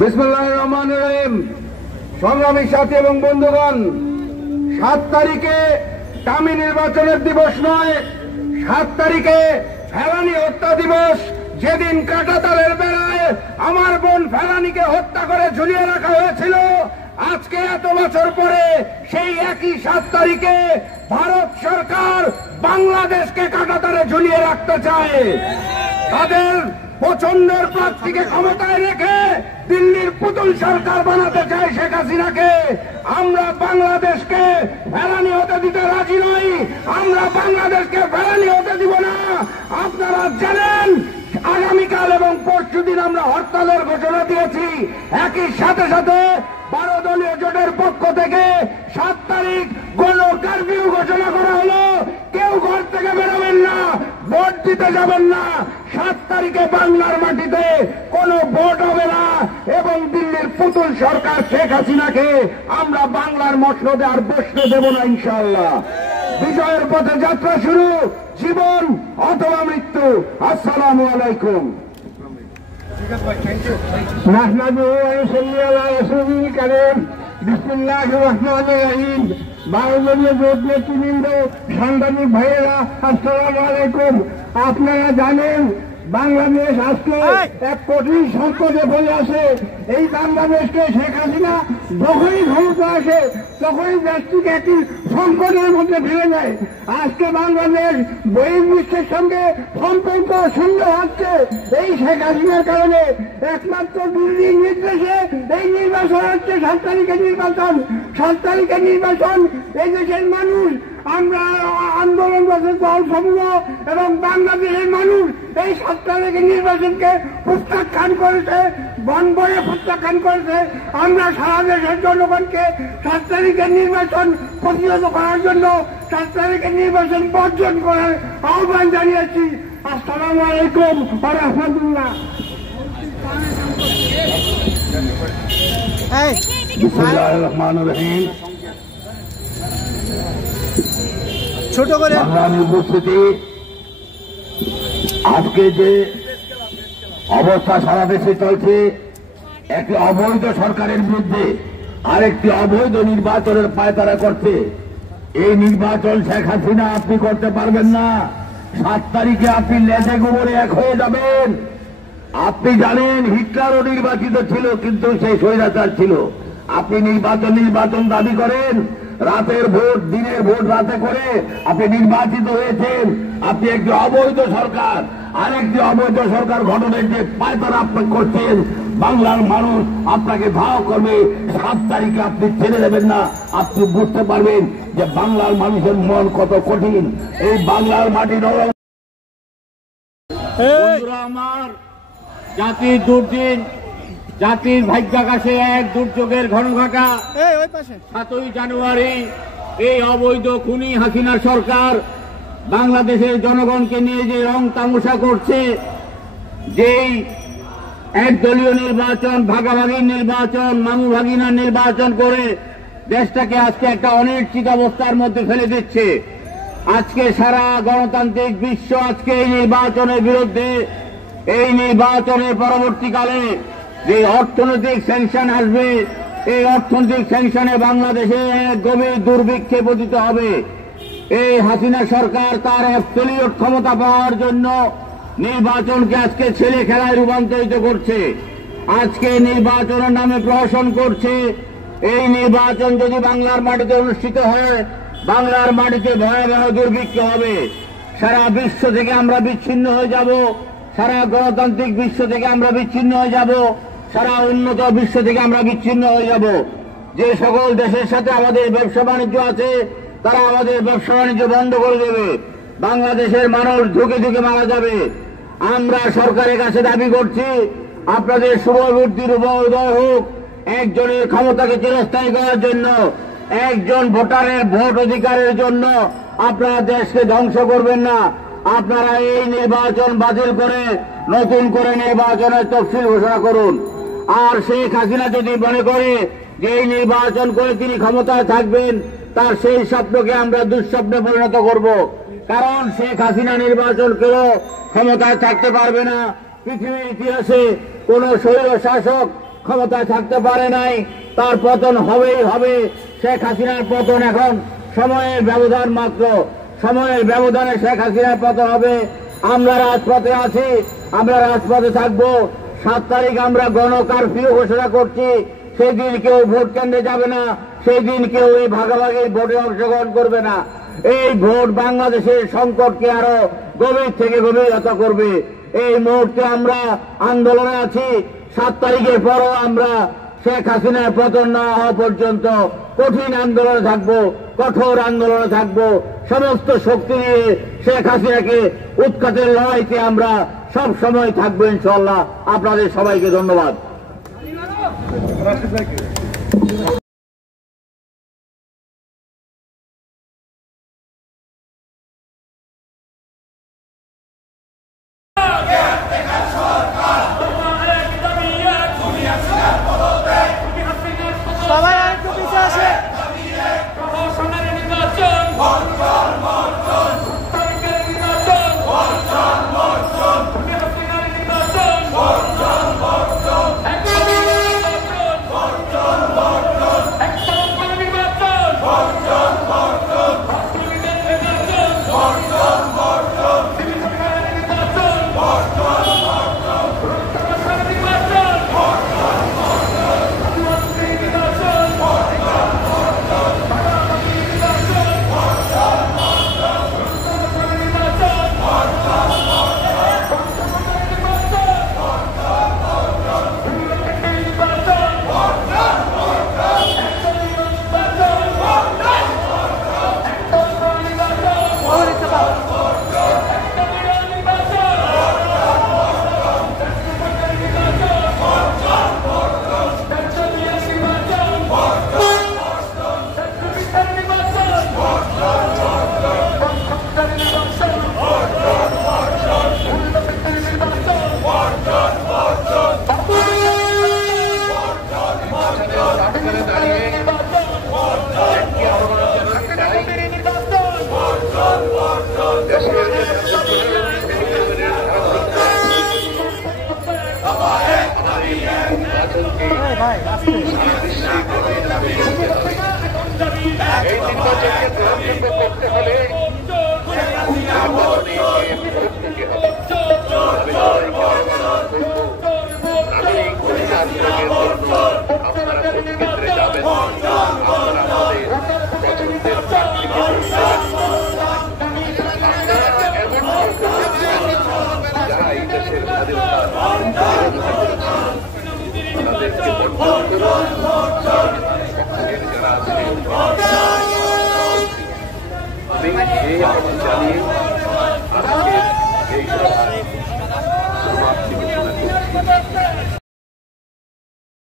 বিসমিল্লাহির রহমানির রহিম। সংগ্রামী সাথী এবং বন্ধুগণ, 7 তারিখে দামি নির্বাচনের দিবস নয়, 7 তারিখে ফেলানী হত্যা দিবস। যেদিন কাঁটাতারের বেড়ায় আমার বোন ফেলানীকে হত্যা করে ঝুলিয়ে রাখা হয়েছিল, আজকে এত বছর পরে সেই একই 7 তারিখে ভারত সরকার বাংলাদেশকে কাঁটাতারে ঝুলিয়ে রাখতে চায়। তাদের পছন্দের প্রার্থীকে ক্ষমতায় রেখে দিল্লির পুতুল সরকার বানাতে চায় শেখ হাসিনাকে। আমরা বাংলাদেশকে ফেলানী হতে দিতে রাজি নই, আমরা বাংলাদেশকে ফেলানী হতে দিব না। আপনারা জানেন আগামীকাল এবং পরশুদিন আমরা হরতালের ঘোষণা দিয়েছি। একই সাথে সাথে 12 দলীয় জোটের পক্ষ থেকে 7 তারিখ গণ কারফিউ ঘোষণা করা হলো। কেউ ঘর থেকে বেরোবেন না, ভোট দিতে যাবেন না। 7 তারিখে বাংলার মাটিতে কোনো ভোট হবে না এবং দিল্লির পুতুল সরকার শেখ হাসিনাকে আমরা বাংলার মসনদে আর বসতে দেব না ইনশাআল্লাহ। বিজয়ের পথে যাত্রা শুরু, জীবন অথবা মৃত্যু। আসসালামু আলাইকুম। বিসমিল্লাহির রহমানির রহিম। বাংলাদেশের জোট নেতৃবৃন্দ, সাংবাদিক ভাইয়েরা, আসসালামু আলাইকুম। আপনারা জানেন বাংলাদেশ আজকে এক কঠিন সংকটে পড়ে আছে। এই বাংলাদেশকে শেখ হাসিনা যখনই ক্ষমতা আসে তখনই দেশটিকে একটি সংকটের মধ্যে ফেলে দেয়। আজকে বাংলাদেশ বহির্বিশ্বের সঙ্গে সম্পর্ক শূন্য হচ্ছে এই শেখ হাসিনার কারণে। একমাত্র দিল্লির নির্দেশে এই নির্বাচন হচ্ছে 7 তারিখের নির্বাচন। 7 তারিখের নির্বাচন এই দেশের মানুষ, আমরা আন্দোলনরত দল সমূহ এবং বাংলাদেশের মানুষ এই 7 তারিখের নির্বাচনকে প্রত্যাখ্যান করেছে, বনবনে প্রত্যাখ্যান করেছে। আমরা সারা দেশের জনগণকে 7 তারিখের নির্বাচন প্রতিহত করার জন্য 7 তারিখের নির্বাচন বর্জন করার আহ্বান জানিয়েছি। আসসালামু আলাইকুম ওয়া রাহমাতুল্লাহ। বিসমিল্লাহির রহমানির রহিম। ছোট করে উপস্থিতি, আজকে যে অবস্থা সারা দেশে চলছে, একটি অবৈধ সরকারের বিরুদ্ধে আরেকটি অবৈধ নির্বাচনের পায়তারা করছে। এই নির্বাচন শেখ হাসিনা আপনি করতে পারবেন না। 7 তারিখে আপনি লেজে গোবরে এক হয়ে যাবেন। আপনি জানেন হিটলারও নির্বাচিত ছিল, কিন্তু সেই স্বৈরাচার ছিল। আপনি নির্বাচন দাবি করেন, রাতের ভোট দিনের ভোট রাতে করে আপনি নির্বাচিত হয়েছেন। আপনি একটি অবৈধ সরকার আরেকটি অবৈধ সরকার গঠনের যে পায়তারা আপনি করছেন, বাংলার মানুষ আপনাকে ভাও করবে। 7 তারিখে আপনি ছেড়ে দেবেন না। আপনি বুঝতে পারবেন যে বাংলার মানুষের মন কত কঠিন। এই বাংলার মাটি নরম। আমার জাতির দুর্দিন, জাতির ভাগ্যাকাশে এক দুর্যোগের ঘন ঘটা 7ই জানুয়ারি এই অবৈধ খুনি হাসিনা সরকার বাংলাদেশের জনগণকে নিয়ে যে রং তামাশা করছে, যেই একদলীয় নির্বাচন, ভাগাভাগির নির্বাচন, মামু ভাগিনার নির্বাচন করে দেশটাকে আজকে একটা অনিশ্চিত অবস্থার মধ্যে ফেলে দিচ্ছে। আজকে সারা গণতান্ত্রিক বিশ্ব আজকে এই নির্বাচনের বিরুদ্ধে। এই নির্বাচনের পরবর্তীকালে যে অর্থনৈতিক স্যাংশন আসবে, এই অর্থনৈতিক স্যাংশনে বাংলাদেশে এক গভীর দুর্ভিক্ষে পতিত হবে। এই হাসিনা সরকার তার অ্যাবসলিউট ক্ষমতা পাওয়ার জন্য নির্বাচনকে আজকে ছেলে খেলায় রূপান্তরিত করছে। আজকে নির্বাচনের নামে প্রহসন করছে। এই নির্বাচন যদি বাংলার মাটিতে অনুষ্ঠিত হয়, বাংলার মাটিতে ভয়াবহ দুর্ভিক্ষ হবে। সারা বিশ্ব থেকে আমরা বিচ্ছিন্ন হয়ে যাব, সারা গণতান্ত্রিক বিশ্ব থেকে আমরা বিচ্ছিন্ন হয়ে যাব, সারা উন্নত বিশ্ব থেকে আমরা বিচ্ছিন্ন হয়ে যাব। যে সকল দেশের সাথে আমাদের ব্যবসা বাণিজ্য আছে, তারা আমাদের ব্যবসা বাণিজ্য বন্ধ করে দেবে। বাংলাদেশের মানুষ ঝুঁকে ঝুঁকে মারা যাবে। আমরা সরকারের কাছে দাবি করছি, আপনাদের শুভবুদ্ধির উদয় হোক। একজনের ক্ষমতাকে চিরস্থায়ী করার জন্য, একজন ভোটারের ভোট অধিকারের জন্য আপনারা দেশকে ধ্বংস করবেন না। আপনারা এই নির্বাচন বাতিল করে নতুন করে নির্বাচনের তফসিল ঘোষণা করুন। আর শেখ হাসিনা যদি মনে করে যে এই নির্বাচন করে তিনি ক্ষমতায় থাকবেন, তার সেই স্বপ্নকে আমরা দুঃস্বপ্নে পরিণত করব। কারণ শেখ হাসিনা নির্বাচন করেও ক্ষমতায় থাকতে পারবে না। পৃথিবীর ইতিহাসে কোন স্বৈর শাসক ক্ষমতায় থাকতে পারে নাই, তার পতন হবেই হবে। শেখ হাসিনার পতন এখন সময়ের ব্যবধান মাত্র, সময়ের ব্যবধানে শেখ হাসিনার পতন হবে। আমরা রাজপথে আছি, আমরা রাজপথে থাকবো। 7 তারিখ আমরা গণ কারফিউ ঘোষণা করছি। সেই দিন কেউ ভোট কেন্দ্রে যাবে না, সেই দিন কেউ এই ভাগাভাগি ভোটে অংশগ্রহণ করবে না। এই ভোট বাংলাদেশের সংকটকে আরো গভীর থেকে গভীরতা করবে। এই মুহূর্তে আমরা আন্দোলনে আছি। 7 তারিখের পরও আমরা শেখ হাসিনার পতন না হওয়া পর্যন্ত কঠিন আন্দোলনে থাকবো, কঠোর আন্দোলনে থাকবো। সমস্ত শক্তি নিয়ে শেখ হাসিনাকে উৎখাতের লড়াইতে আমরা সব সময় থাকবো ইনশাআল্লাহ। আপনাদের সবাইকে ধন্যবাদ। এই নির্বাচনকে গ্রহণযোগ্য করতে হলে আপনারা ক্ষেত্রে যাবেন, আপনারা আমাদের পছন্দের যারা এই দেশের স্বাধীনতা তাদেরকে আমি এই আহ্বান জানিয়ে আজকে এই সভা